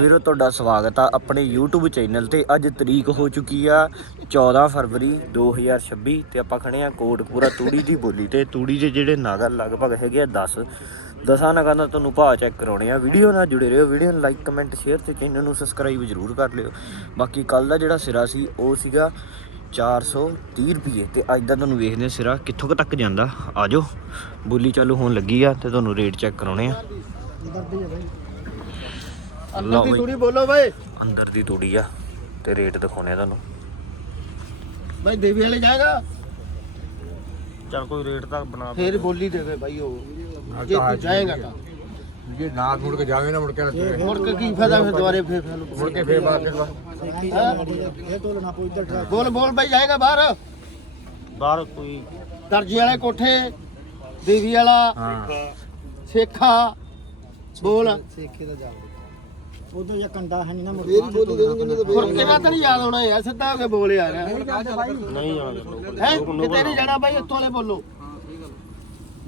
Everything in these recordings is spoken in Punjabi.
ਵੀਰੋ ਤੁਹਾਡਾ ਸਵਾਗਤ ਆ ਆਪਣੇ YouTube ਚੈਨਲ ਤੇ। ਅੱਜ ਤਰੀਕ ਹੋ ਚੁੱਕੀ ਆ 14 ਫਰਵਰੀ 2026 ਤੇ ਆਪਾਂ ਖੜੇ ਆ ਕੋਟਪੂਰਾ ਤੂੜੀ ਦੀ ਬੋਲੀ ਤੇ। ਤੂੜੀ ਦੇ ਜਿਹੜੇ ਨਾਗਾ ਲਗਭਗ ਹੈਗੇ ਆ 10 ਦਸਾਂ ਨਗਾਂ ਦਾ ਤੁਹਾਨੂੰ ਭਾਅ ਚੈੱਕ ਕਰਾਉਣੇ ਆ। ਵੀਡੀਓ ਨਾਲ ਜੁੜੇ ਰਹੋ, ਵੀਡੀਓ ਨੂੰ ਲਾਈਕ ਕਮੈਂਟ ਸ਼ੇਅਰ ਤੇ ਚੈਨਲ ਨੂੰ ਸਬਸਕ੍ਰਾਈਬ ਜ਼ਰੂਰ ਕਰ ਲਿਓ। ਬਾਕੀ ਕੱਲ ਦਾ ਜਿਹੜਾ ਸਿਰਾ ਸੀ, ਉਹ ਸੀਗਾ 430 ਰੁਪਏ ਤੇ ਅੱਜ ਦਾ ਤੁਹਾਨੂੰ ਵੇਖਦੇ ਹਾਂ ਸਿਰਾ ਕਿੱਥੋਂ ਕੁ ਤੱਕ ਜਾਂਦਾ। ਆਜੋ, ਬੋਲੀ ਚਾਲੂ ਹੋਣ ਲੱਗੀ ਆ ਤੇ ਤੁਹਾਨੂੰ ਰੇਟ ਚੈੱਕ ਕਰਾਉਣੇ ਆ। ਲਓ ਬਈ। ਤੂੜੀ ਬੋਲੋ ਬਾਈ। ਅੰਦਰ ਦੀ ਤੂੜੀ ਆ ਤੇ ਰੇਟ ਦਿਖਾਉਣੇ ਤੁਹਾਨੂੰ। ਬਾਈ ਦੇਵੀ ਵਾਲੇ ਜਾਏਗਾ? ਚਲ ਕੋਈ ਰੇਟ ਤਾਂ ਬਣਾ ਫੇਰ ਬੋਲੀ ਦੇਵੇ ਬਾਈ ਉਹ। ਜੇ ਤੂੰ ਜਾਏਗਾ ਤਾਂ। ਜੇ ਨਾ ਮੁੜ ਕੇ ਜਾਵੇ ਨਾ ਮੁੜ ਕੇ ਮੁੜ ਕੇ ਕੀ ਫਾਇਦਾ ਫਿਰ ਦੁਬਾਰੇ ਫੇਰ ਫੇਰ ਮੁੜ ਕੇ ਫੇਰ ਬਾਅਦ ਚ ਬੋਲ ਬੋਲ ਬਾਈ ਜਾਏਗਾ ਬਾਹਰ। ਬਾਹਰ ਕੋਈ ਦਰਜੀ ਵਾਲੇ ਕੋਠੇ ਦੇਵੀ ਵਾਲਾ ਸੇਖਾ। ਬੋਲ। ਸੇਖੇ ਦਾ ਜਾ ਉਦੋਂ ਜਾਂ ਕੰਡਾ ਹੈ ਨਹੀਂ ਨਾ ਫੇਰ ਬੋਲੀ ਦੇਣਗੇ ਨਹੀਂ ਤਾਂ ਫੁਰਕੇ ਨਾਲ ਤਾਂ ਨਹੀਂ ਯਾਦ ਹੋਣਾ ਯਾਰ ਸਿੱਧਾ ਹੋ ਕੇ ਬੋਲ ਯਾਰ। ਹੈ? ਨਹੀਂ ਜਾਣਾ ਕਿਤੇ ਨਹੀਂ ਜਾਣਾ ਬਾਈ ਇੱਥੋਂ ਵਾਲੇ ਬੋਲੋ।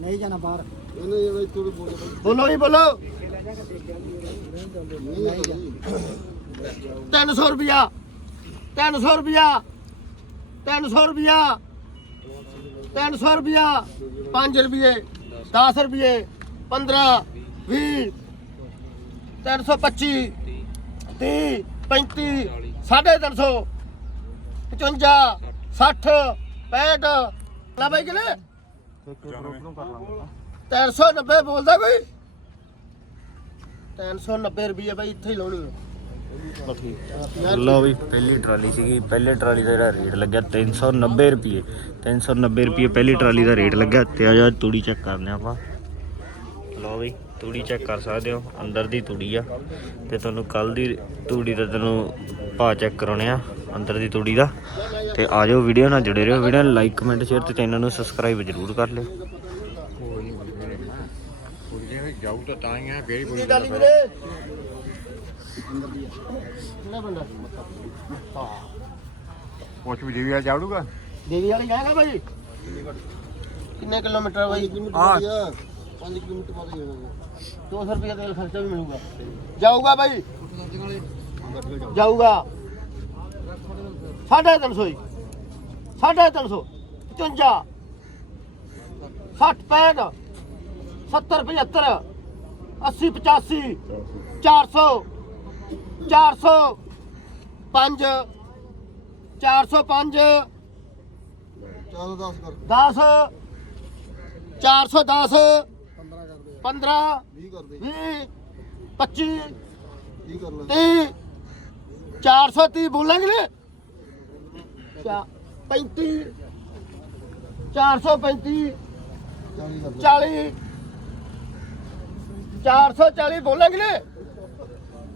ਨਹੀਂ ਜਾਣਾ ਬਾਹਰ। ਬੋਲੋ ਹੀ ਬੋਲੋ 300 ਰੁਪਿਆ 300 ਰੁਪਿਆ 300 ਰੁਪਿਆ 300 ਰੁਪਿਆ 5 ਰੁਪਏ 10 ਰੁਪਏ 15 20 325 30 35 350 55 60 65 ਲਾ ਬਾਈ ਕਿਨੇ? 390 ਬੋਲਦਾ ਕੋਈ? 390 ਰੁਪਏ ਬਾਈ ਇੱਥੇ ਹੀ ਲਾਉਣੀ ਹੈ ਲਓ ਵੀ ਪਹਿਲੀ ਟਰਾਲੀ ਸੀਗੀ ਪਹਿਲੇ ਟਰਾਲੀ ਦਾ ਜਿਹੜਾ ਰੇਟ ਲੱਗਿਆ 390 ਰੁਪਏ 390 ਰੁਪਏ ਪਹਿਲੀ ਟਰਾਲੀ ਦਾ ਰੇਟ ਲੱਗਿਆ ਤੇ ਆ ਜਾ ਤੂੜੀ ਚੈੱਕ ਕਰਨੇ ਆਪਾਂ। ਲਓ ਵੀ ਤੂੜੀ ਚੈੱਕ ਕਰ ਸਕਦੇ ਹੋ। ਅੰਦਰ ਦੀ ਤੂੜੀ ਆ। ਤੇ ਤੁਹਾਨੂੰ ਕੱਲ ਦੀ ਤੂੜੀ ਦਾ ਤੈਨੂੰ ਭਾਅ ਚੈੱਕ ਕਰਾਉਣੇ ਆ ਅੰਦਰ ਦੀ ਤੂੜੀ ਦਾ। ਤੇ ਆ ਜਾਓ ਵੀਡੀਓ ਨਾਲ ਜੁੜੇ ਰਹੋ। ਵੀਡੀਓ ਨੂੰ ਲਾਈਕ ਕਮੈਂਟ ਸ਼ੇਅਰ ਤੇ ਚੈਨਲ ਨੂੰ ਸਬਸਕ੍ਰਾਈਬ ਜ਼ਰੂਰ ਕਰ ਲਿਓ। ਕੋਈ ਨਹੀਂ ਜਾਊ ਤਾਂ ਤਾਂ ਹੀ ਆ ਫੇਰ ਬੋਲੀ ਕਿੰਨਾ ਬੰਦਾ? ਪੁੱਛ ਵੀ ਦੇਵੀ ਆ ਜਾਊਗਾ। ਦੇਵੀ ਵਾਲੀ ਜਾਏਗਾ ਬਾਈ? ਕਿੰਨੇ ਕਿਲੋਮੀਟਰ ਬਾਈ? ਹਾਂ 5 ਕਿਲੋਮੀਟਰ ਬਾਅਦ ਜਾਣਾ 200 ਰੁਪਏ ਤੇਲ ਖਰਚਾ ਵੀ ਮਿਲੂਗਾ। ਜਾਊਗਾ ਬਾਈ। ਜਾਊਗਾ। ਸਾਢੇ ਤਿੰਨ ਸੌ ਹੀ ਸਾਢੇ ਤਿੰਨ ਸੌ। 55 60 65 70 75 80 85 400 400 5 405 10 410 15 20 25 30 430 ਬੋਲਾਂਗੇ ਨੇ? 35 435 40 440 ਬੋਲਾਂਗੇ ਨੇ?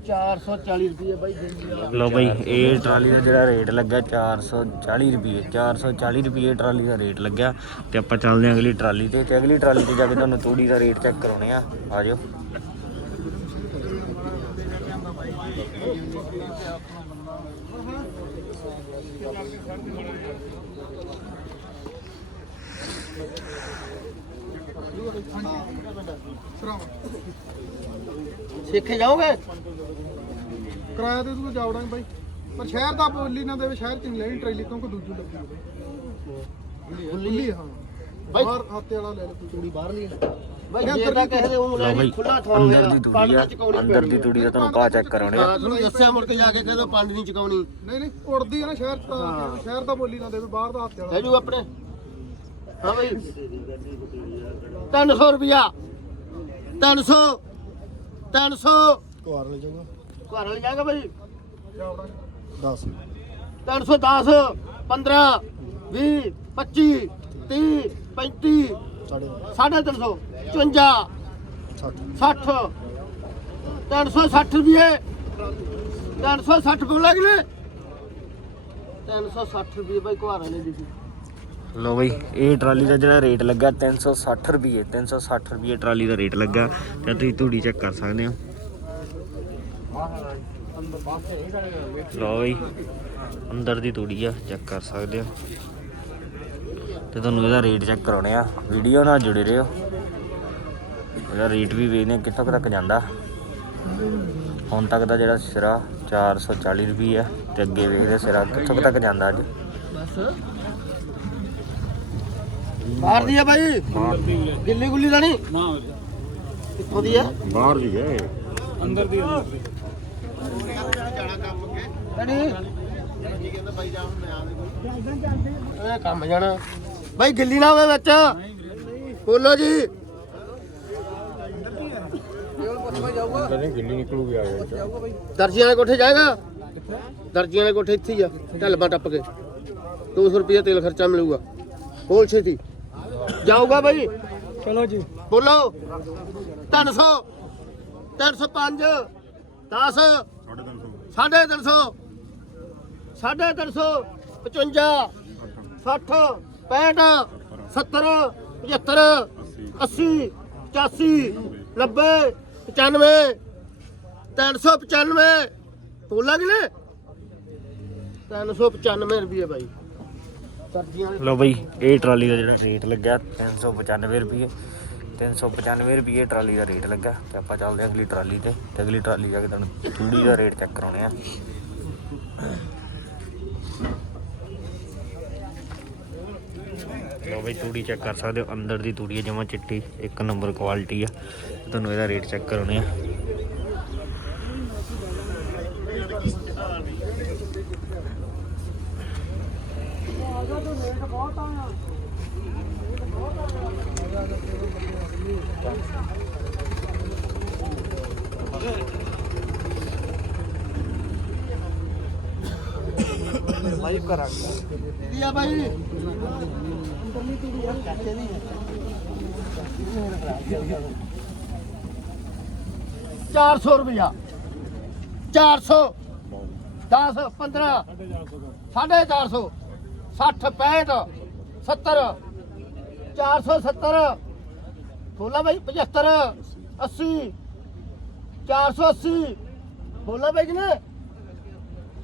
440 ਰੁਪਏ ਬਾਈ ਆ ਲਓ ਬਈ ਇਹ ਟਰਾਲੀ ਦਾ ਜਿਹੜਾ ਰੇਟ ਲੱਗਾ 440 ਰੁਪਏ 440 ਰੁਪਏ ਟਰਾਲੀ ਦਾ ਰੇਟ ਲੱਗਿਆ ਤੇ ਆਪਾਂ ਚੱਲਦੇ ਹਾਂ ਅਗਲੀ ਟਰਾਲੀ ਤੇ ਤੇ ਅਗਲੀ ਟਰਾਲੀ ਤੇ ਜਾ ਕੇ ਤੁਹਾਨੂੰ ਤੂੜੀ ਦਾ ਰੇਟ ਚੈੱਕ ਕਰਾਉਣੇ ਆ। ਆ ਜਾਓ। ਸਿੱਖੇ ਜਾਓਗੇ? ਕਿਰਾਇਆ ਤੇ ਤੂੰ ਜਾਵੜਾਂਗੇ ਬਾਈ। ਪਰ ਸ਼ਹਿਰ ਦਾ ਬੋਲੀ ਨਾ ਦੇਵੇ ਸ਼ਹਿਰ ਚ ਨਹੀਂ ਲੈਣੀ ਟ੍ਰੇਲੀ ਕਿਉਂਕਿ ਦੂਜੀ ਲੱਗੀ ਹੋਵੇ ਖੁੱਲੀ ਹਾਂ। ਬਾਈ। ਬਾਹਰ ਹੱਤੇ ਵਾਲਾ ਲੈ ਲੈ ਤੂੰ ਤੂੜੀ ਬਾਹਰ ਨਹੀਂ ਬਾਈ ਜੇ ਤਾਂ ਦੀ ਕਿਸੇ ਦੇ ਉਹ ਲੈਣੀ ਖੁੱਲਾ ਥਾਂ ਅੰਦਰ ਦੀ ਤੂੜੀ ਆ ਅੰਦਰ ਦੀ ਤੂੜੀ ਦਾ ਤੁਹਾਨੂੰ ਭਾਅ ਚੈੱਕ ਕਰਾਉਣੇ ਆ? ਤੁਹਾਨੂੰ ਦੱਸਿਆ ਮੁੜ ਕੇ ਜਾ ਕੇ ਕਹਿੰਦਾ ਪੰਡ ਨਹੀਂ ਚਕਾਉਣੀ। ਨਹੀਂ ਨਹੀਂ ਉੜਦੀ ਆ ਨਾ ਸ਼ਹਿਰ ਤਾਂ ਸ਼ਹਿਰ ਦਾ ਬੋਲੀ ਨਾ ਦੇਵੇ ਬਾਹਰ ਦਾ ਹੱਤੇ ਵਾਲਾ। ਲੈ ਜੂ ਆਪਣੇ। ਹਾਂ ਬਈ। 300 ਰੁਪਿਆ 300 300 ਕੁਆਰ ਲੈ ਜਾਊਗਾ। ਘਰ ਵਾਲੀ ਜਾਏਗਾ ਬਈ? ਜਾਵੜਾਂਗੇ 10 310 15 20 25 30 35 ਸਾਢੇ 350 54 60 60 360 ਰੁਪਏ 360 ਬੋਲਾਂਗੇ ਨੇ? 360 ਰੁਪਏ ਬਾਈ ਘਰ ਵਾਲੇ ਦੀ। ਸੀ ਲਓ ਬਈ ਇਹ ਟਰਾਲੀ ਦਾ ਜਿਹੜਾ ਰੇਟ ਲੱਗਾ 360 ਰੁਪਏ 360 ਰੁਪਏ ਟਰਾਲੀ ਦਾ ਰੇਟ ਲੱਗਾ। ਤੇ ਤੁਸੀਂ ਤੂੜੀ ਚੈੱਕ ਕਰ ਸਕਦੇ ਹੋ। ਲਓ ਬਈ ਅੰਦਰ ਦੀ ਤੂੜੀ ਆ ਚੈੱਕ ਕਰ ਸਕਦੇ ਹੋ। ਤੇ ਤੁਹਾਨੂੰ ਇਹਦਾ ਰੇਟ ਚੈੱਕ ਕਰਾਉਣੇ ਆ। ਵੀਡੀਓ ਨਾਲ ਜੁੜੇ ਰਹੋ। ਇਹਦਾ ਰੇਟ ਵੀ ਵੇਖਦੇ ਹਾਂ ਕਿੱਥੋਂ ਤੱਕ ਜਾਂਦਾ। ਹੁਣ ਤੱਕ ਦਾ ਜਿਹੜਾ ਸਿਰਾ 440 ਰੁਪਏ ਆ ਤੇ ਅੱਗੇ ਵੇਖਦੇ ਸਿਰਾ ਕਿੱਥੋਂ ਤੱਕ ਜਾਂਦਾ ਅੱਜ। ਬਸ ਬਾਹਰ ਦੀ ਆ ਬਾਈ। ਗਿੱਲੀ ਗੁੱਲੀ ਦਾ ਨਹੀਂ। ਨਾ ਕਿੱਥੋਂ ਦੀ ਆ? ਬਾਹਰ ਜੀ ਗਏ ਨਹੀਂ ਇਹ ਬਾਈ ਗਿੱਲੀ ਨਾ ਹੋਵੇ ਵਿੱਚ। ਬੋਲੋ ਜੀ। ਦਰਜੀਆਂ ਵਾਲੇ ਕੋਠੇ ਜਾਏਗਾ? ਦਰਜੀਆਂ ਵਾਲੇ ਕੋਠੇ ਇੱਥੇ ਹੀ ਆ ਢਲਮਾ ਟੱਪ ਕੇ। 200 ਰੁਪਏ ਤੇਲ ਖਰਚਾ ਮਿਲੂਗਾ। ਬੋਲ ਛੇਤੀ। ਜਾਊਗਾ ਬਾਈ? ਚਲੋ ਜੀ। ਬੋਲੋ। 300 305 10 350 350 355 60 65 70 75 80 85 90 395 ਤੋਲਾ ਕਿਨੇ 395 ਰੁਪਏ ਬਾਈ। ਲੋ ਬਾਈ, ਇਹ ਟਰਾਲੀ ਦਾ ਜਿਹੜਾ ਰੇਟ ਲੱਗਾ 395 ਰੁਪਏ 395 ਰੁਪਏ ਟਰਾਲੀ ਦਾ ਰੇਟ ਲੱਗਾ ਤੇ ਆਪਾਂ ਚੱਲਦੇ ਅਗਲੀ ਟਰਾਲੀ ਤੇ। ਤੇ ਅਗਲੀ ਟਰਾਲੀ ਜਾ ਕੇ ਤੁਹਾਨੂੰ ਤੂੜੀ ਦਾ ਰੇਟ ਚੈੱਕ ਕਰਾਉਣੇ ਆ। ਬਈ ਤੂੜੀ ਚੈੱਕ ਕਰ ਸਕਦੇ ਹੋ। ਅੰਦਰ ਦੀ ਤੂੜੀ ਹੈ ਜਮਾ ਚਿੱਟੀ ਇੱਕ ਨੰਬਰ ਕੁਆਲਿਟੀ ਆ। ਤੁਹਾਨੂੰ ਇਹਦਾ ਰੇਟ ਚੈੱਕ ਕਰਾਉਣੇ ਆ। ਦੀ ਆ ਬਾਈ ਚਾਰ ਸੌ ਰੁਪਇਆ ਚਾਰ ਸੌ 10 15 ਸਾਢੇ ਚਾਰ ਸੌ 60 65 70 470 ਬੋਲਾ ਬਾਈ 75 80 480 ਬੋਲਾ ਬਾਈ ਜੀ ਨੇ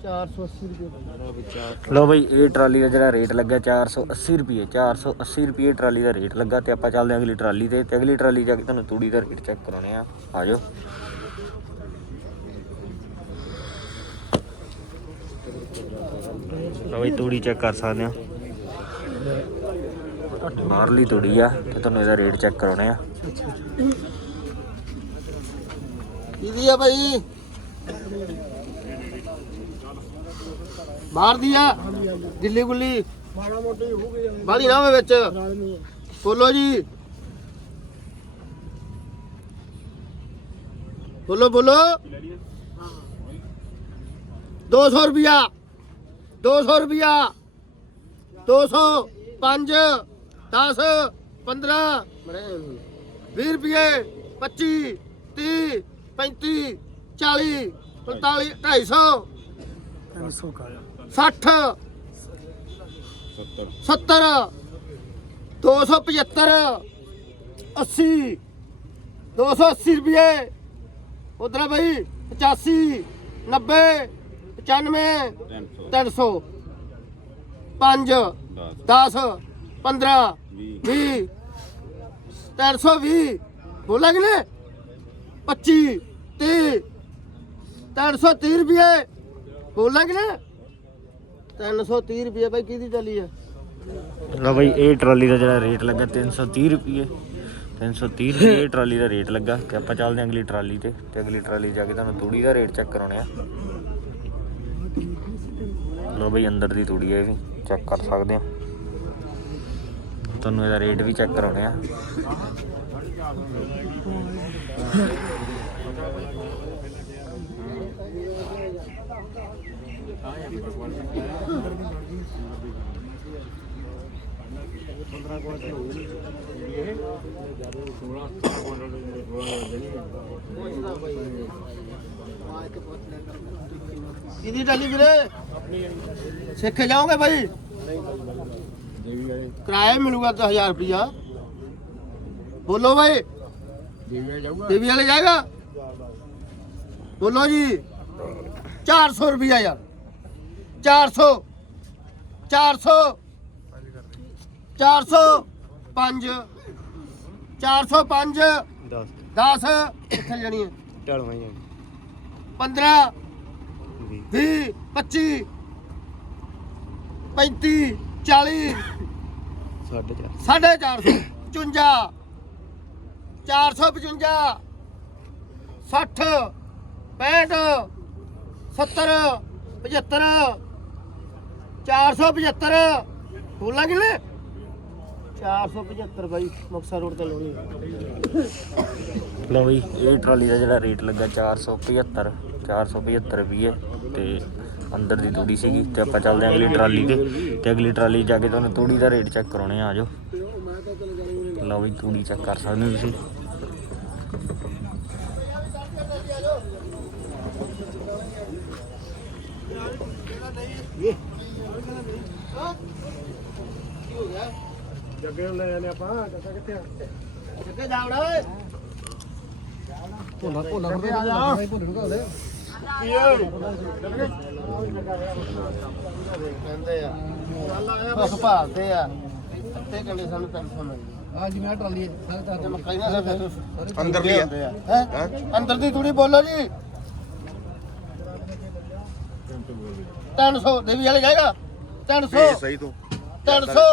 480 ਰੁਪਏ ਲੋ ਬਈ ਇਹ ਟਰਾਲੀ ਦਾ ਜਿਹੜਾ ਰੇਟ ਲੱਗਾ 480 ਰੁਪਏ 480 ਰੁਪਏ ਟਰਾਲੀ ਦਾ ਰੇਟ ਲੱਗਾ ਤੇ ਆਪਾਂ ਚੱਲਦੇ ਹਾਂ ਅਗਲੀ ਟਰਾਲੀ ਤੇ ਤੇ ਅਗਲੀ ਟਰਾਲੀ ਜਾ ਕੇ ਤੁਹਾਨੂੰ ਤੂੜੀ ਦਾ ਰੇਟ ਚੈੱਕ ਕਰਾਉਣੇ ਆ। ਆਜੋ। ਲੋ ਬਈ ਤੂੜੀ ਚੈੱਕ ਕਰ ਸਕਦੇ ਆ ਬਾਹਰਲੀ ਤੂੜੀ ਆ ਤੇ ਤੁਹਾਨੂੰ ਇਹਦਾ ਰੇਟ ਚੈੱਕ ਕਰਾਉਣੇ ਆ। ਕਿਹਦੀ ਆ ਭਾਈ ਬਾਹਰ ਦੀ ਆ। ਦਿੱਲੀ ਗੁੱਲੀ। ਮਾੜਾ ਮੋਟੀ ਹੋ ਗਈ ਬਾਹਲੀ ਨਾ ਹੋਵੇ ਵਿੱਚ। ਬੋਲੋ ਜੀ। ਬੋਲੋ ਬੋਲੋ। 200 ਰੁਪਿਆ 200 ਰੁਪਿਆ 200 5 10 15 20 ਰੁਪਏ 25 30 35 40 45 250 300 ਕਾਇਆ 60 70 275 80 280 ਰੁਪਏ। ਉਧਰ ਭਾਈ 85 90 95 300 5 10 15 20 320 ਬੋਲਾ ਕਿ ਨੇ? 25 30 330 ਰੁਪਏ। ਬੋਲਾ ਕਿ ਨੇ? 330 ਰੁਪਏ ਭਾਈ ਕਿਹਦੀ ਟਾਲੀ ਆ? ਲਓ ਬਈ, ਇਹ ਟਰਾਲੀ ਦਾ ਜਿਹੜਾ ਰੇਟ ਲੱਗਾ 330 ਰੁਪਏ। 330 ਰੁਪਏ ਇਹ ਟਰਾਲੀ ਦਾ ਰੇਟ ਲੱਗਾ। ਤੇ ਆਪਾਂ ਚੱਲਦੇ ਹਾਂ ਅਗਲੀ ਟਰਾਲੀ ਤੇ। ਤੇ ਅਗਲੀ ਟਰਾਲੀ ਜਾ ਕੇ ਤੁਹਾਨੂੰ ਤੂੜੀ ਦਾ ਰੇਟ ਚੈੱਕ ਕਰਾਉਣੇ ਆ। ਲਓ ਬਈ, ਅੰਦਰ ਦੀ ਤੂੜੀ ਹੈ ਇਹ ਵੀ। ਚੈੱਕ ਕਰ ਸਕਦੇ ਆ। ਤੁਹਾਨੂੰ ਇਹਦਾ ਰੇਟ ਵੀ ਚੈੱਕ ਕਰਾਉਣੇ ਆ। ਕਿਹਦੀ ਟਾਲੀ ਵੀਰੇ? ਸਿੱਖ ਜਾਓਗੇ ਭਾਈ ਕਿਰਾਇਆ ਮਿਲੂਗਾ 10000 ਰੁਪਇਆ ਬੋਲੋ ਭਾਈ ਦੇਵੀ ਵਾਲੇ ਜਾਏਗਾ? ਬੋਲੋ ਜੀ। 400 ਰੁਪਇਆ ਯਾਰ। 400 400 405 405 10 ਕਿੱਥੇ ਜਾਣੀ। ਹੈ 15 20 25 35 40 ਸਾਢੇ 450 55 455 60 65 70 75 475 ਬੋਲਾਂ ਕਿਲੇ 475 ਬਾਈ ਮੁਕਸਰ ਰੋਡ ਤੇ ਲਾਉਣੀ ਲਓ ਬਈ, ਇਹ ਟਰਾਲੀ ਦਾ ਜਿਹੜਾ ਰੇਟ ਲੱਗਾ 475 475 ਹੈ ਤੇ ਅੰਦਰ ਦੀ ਤੂੜੀ ਸੀਗੀ ਤੇ ਆਪਾਂ ਚੱਲਦੇ ਹਾਂ ਅਗਲੀ ਟਰਾਲੀ ਤੇ ਤੇ ਅਗਲੀ ਟਰਾਲੀ ਜਾ ਕੇ ਤੁਹਾਨੂੰ ਤੂੜੀ ਦਾ ਰੇਟ ਚੈੱਕ ਕਰਾਉਣੇ ਆ ਆਜੋ ਲਓ ਬਈ, ਤੂੜੀ ਚੈੱਕ ਕਰ ਸਕਦੇ ਹੋ ਤੁਸੀਂ। ਨੂੰ ਲੈ ਜਾਂਦੇ ਆਪਾਂ ਜੱਗਾ ਕਿੱਥੇ ਆ? ਜੱਗੇ ਜਾਵੜਾ ਓਏ। ਭੋਲਾ ਭੋਲਾ ਕਰਦੇ ਆ ਜਾ। ਭੋਲੇ ਨੂੰ ਘਾਲੇ ਕੀ ਓਏ? ਕਹਿੰਦੇ ਆ ਬਸ ਭਾਲਦੇ ਆ। ਅੱਤੇ ਕੰਡੇ ਸਾਨੂੰ ਟੈਨਸ਼ਨ ਮਿਲਦੀ ਆ ਜਿਵੇਂ ਆਹ ਟਰਾਲੀ ਹੈ ਸਾਰੇ ਤੇ ਤਾਰ ਮੈਂ ਕਹਿੰਦਾ ਸਰ ਫਿਰ ਅੰਦਰ ਦੀ ਆ। ਹੈ? ਅੰਦਰ ਦੀ ਤੂੜੀ ਬੋਲੋ ਜੀ। 300 ਦੇਵੀ ਵਾਲੇ ਜਾਏਗਾ। 300 ਸਹੀ ਤੂੰ। 300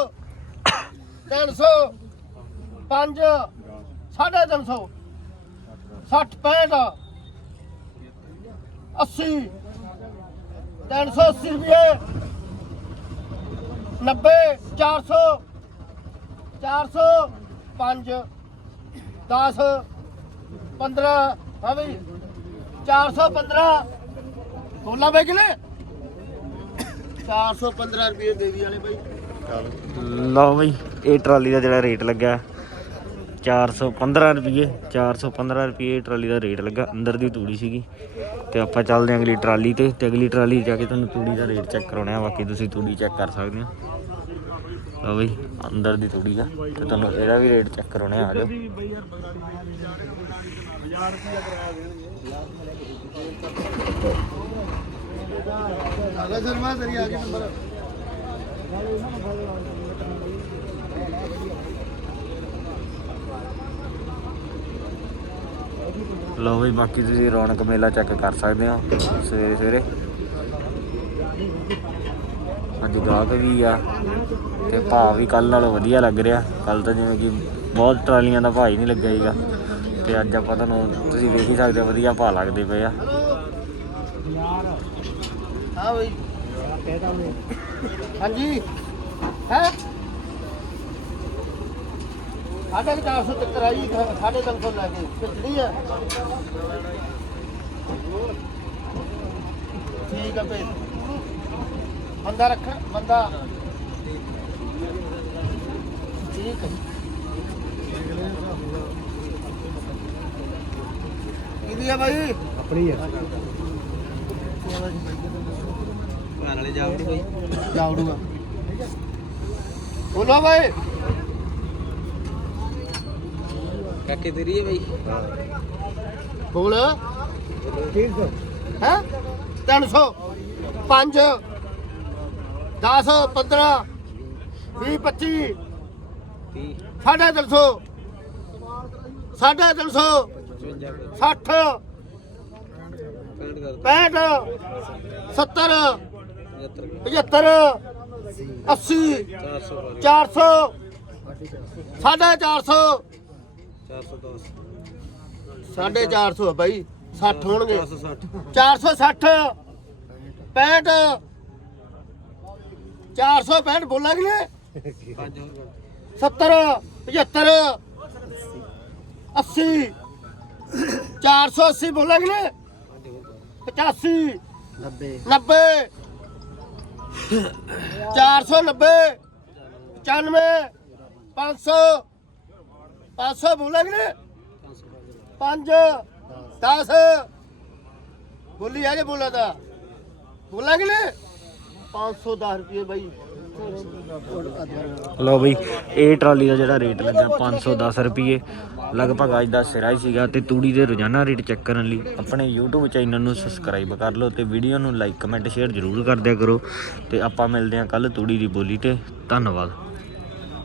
300 5 350 60 65 80 380 ਰੁਪਏ 90 400 400 5 10 15 ਹਾਂ ਬਈ 415 ਬੋਲਾ ਬਈ ਕਿਲੇ 415 ਰੁਪਏ ਦੇਵੀ ਵਾਲੇ ਬਈ। ਲਓ ਬਈ, ਇਹ ਟਰਾਲੀ ਦਾ ਜਿਹੜਾ ਰੇਟ ਲੱਗਾ 415 ਰੁਪਏ 415 ਰੁਪਏ ਇਹ ਟਰਾਲੀ ਦਾ ਰੇਟ ਲੱਗਾ, ਅੰਦਰ ਦੀ ਤੂੜੀ ਸੀਗੀ। ਤੇ ਆਪਾਂ ਚੱਲਦੇ ਹਾਂ ਅਗਲੀ ਟਰਾਲੀ ਤੇ ਤੇ ਅਗਲੀ ਟਰਾਲੀ ਜਾ ਕੇ ਤੁਹਾਨੂੰ ਤੂੜੀ ਦਾ ਰੇਟ ਚੈੱਕ ਕਰਾਉਣਾ ਬਾਕੀ ਤੁਸੀਂ ਤੂੜੀ ਚੈੱਕ ਕਰ ਸਕਦੇ ਹੋ। ਲਓ ਬਈ, ਅੰਦਰ ਦੀ ਤੂੜੀ ਦਾ, ਤੇ ਤੁਹਾਨੂੰ ਇਹਦਾ ਵੀ ਰੇਟ ਚੈੱਕ ਕਰਾਉਣਾ ਆ ਜਾਓ। ਅਗਲਾ ਸ਼ਰਮਾ, ਤੇਰੀ ਆ ਗਈ ਨੰਬਰ ਲਓ ਵੀ ਬਾਕੀ ਤੁਸੀਂ ਰੌਣਕ ਮੇਲਾ ਚੈੱਕ ਕਰ ਸਕਦੇ ਹੋ ਸਵੇਰੇ ਸਵੇਰੇ। ਅੱਜ ਗਾਹਕ ਵੀ ਆ ਤੇ ਭਾਅ ਵੀ ਕੱਲ ਨਾਲੋਂ ਵਧੀਆ ਲੱਗ ਰਿਹਾ। ਕੱਲ ਤਾਂ ਜਿਵੇਂ ਕਿ ਬਹੁਤ ਟਰਾਲੀਆਂ ਦਾ ਭਾਅ ਹੀ ਨਹੀਂ ਲੱਗਾ ਸੀਗਾ। ਤੇ ਅੱਜ ਆਪਾਂ ਤੁਹਾਨੂੰ ਤੁਸੀਂ ਵੇਖ ਹੀ ਸਕਦੇ ਵਧੀਆ ਭਾਅ ਲੱਗਦੇ ਪਏ ਆ। ਹਾਂ ਬਈ। ਹਾਂਜੀ। ਹੈ? ਸਾਢੇ ਕੁ ਚਾਰ ਸੌ ਤੱਕ ਆਈ ਸਾਢੇ ਤਿੰਨ ਸੌ ਲੈ ਕੇ। ਕਿੱਥੜੀ ਆ? ਠੀਕ ਆ ਭੇਜ ਬੰਦਾ ਰੱਖ ਬੰਦਾ। ਠੀਕ ਹੈ ਕਿਹਦੀ ਆ ਬਾਈ? ਆਪਣੀ ਆ। ਜਾਉੜੂਗਾ ਬੋਲੋ ਬਾਈ। ਕਾਕੇ ਤੇਰੀ ਹੈ ਬਈ? ਬੋਲ। 300 ਹੈ 300 5 10 15 20 25 30 ਸਾਢੇ 300 ਸਾਢੇ 300 60 65 ਕਰ 65 70 75 75 80 400 400 ਸਾਢੇ 400 410 ਸਾਢੇ 400 ਆ ਬਾਈ 60 ਹੋਣਗੇ। 460 460 65 465 ਬੋਲਾਂਗੇ ਨੇ 5 ਹੋਰ 70 75 80 480 ਬੋਲਾਂਗੇ ਨੇ 85 90 90 490 95 500 500 ਬੋਲਾਂਗੇ ਨੇ 5 10 ਬੋਲੀ ਆ ਜੇ ਬੋਲਾ ਤਾਂ ਬੋਲਾਂਗੇ ਨੇ 510 ਰੁਪਏ ਬਾਈ। ਲਓ ਬਈ, ਇਹ ਟਰਾਲੀ ਦਾ ਜਿਹੜਾ ਰੇਟ ਲੱਗਾ 510 ਰੁਪਏ ਲਗਭਗ ਅੱਜ ਦਾ ਸਿਰਾ ਹੀ ਸੀਗਾ ਤੇ ਤੂੜੀ ਦੇ ਰੋਜ਼ਾਨਾ ਰੇਟ ਚੈੱਕ ਕਰਨ ਲਈ ਆਪਣੇ YouTube ਚੈਨਲ ਨੂੰ ਸਬਸਕ੍ਰਾਈਬ ਕਰ ਲਓ ਤੇ ਵੀਡੀਓ ਨੂੰ ਲਾਈਕ ਕਮੈਂਟ ਸ਼ੇਅਰ ਜ਼ਰੂਰ ਕਰ ਦਿਆ ਕਰੋ। ਤੇ ਆਪਾਂ ਮਿਲਦੇ ਹਾਂ ਕੱਲ ਤੂੜੀ ਦੀ ਬੋਲੀ ਤੇ। ਧੰਨਵਾਦ।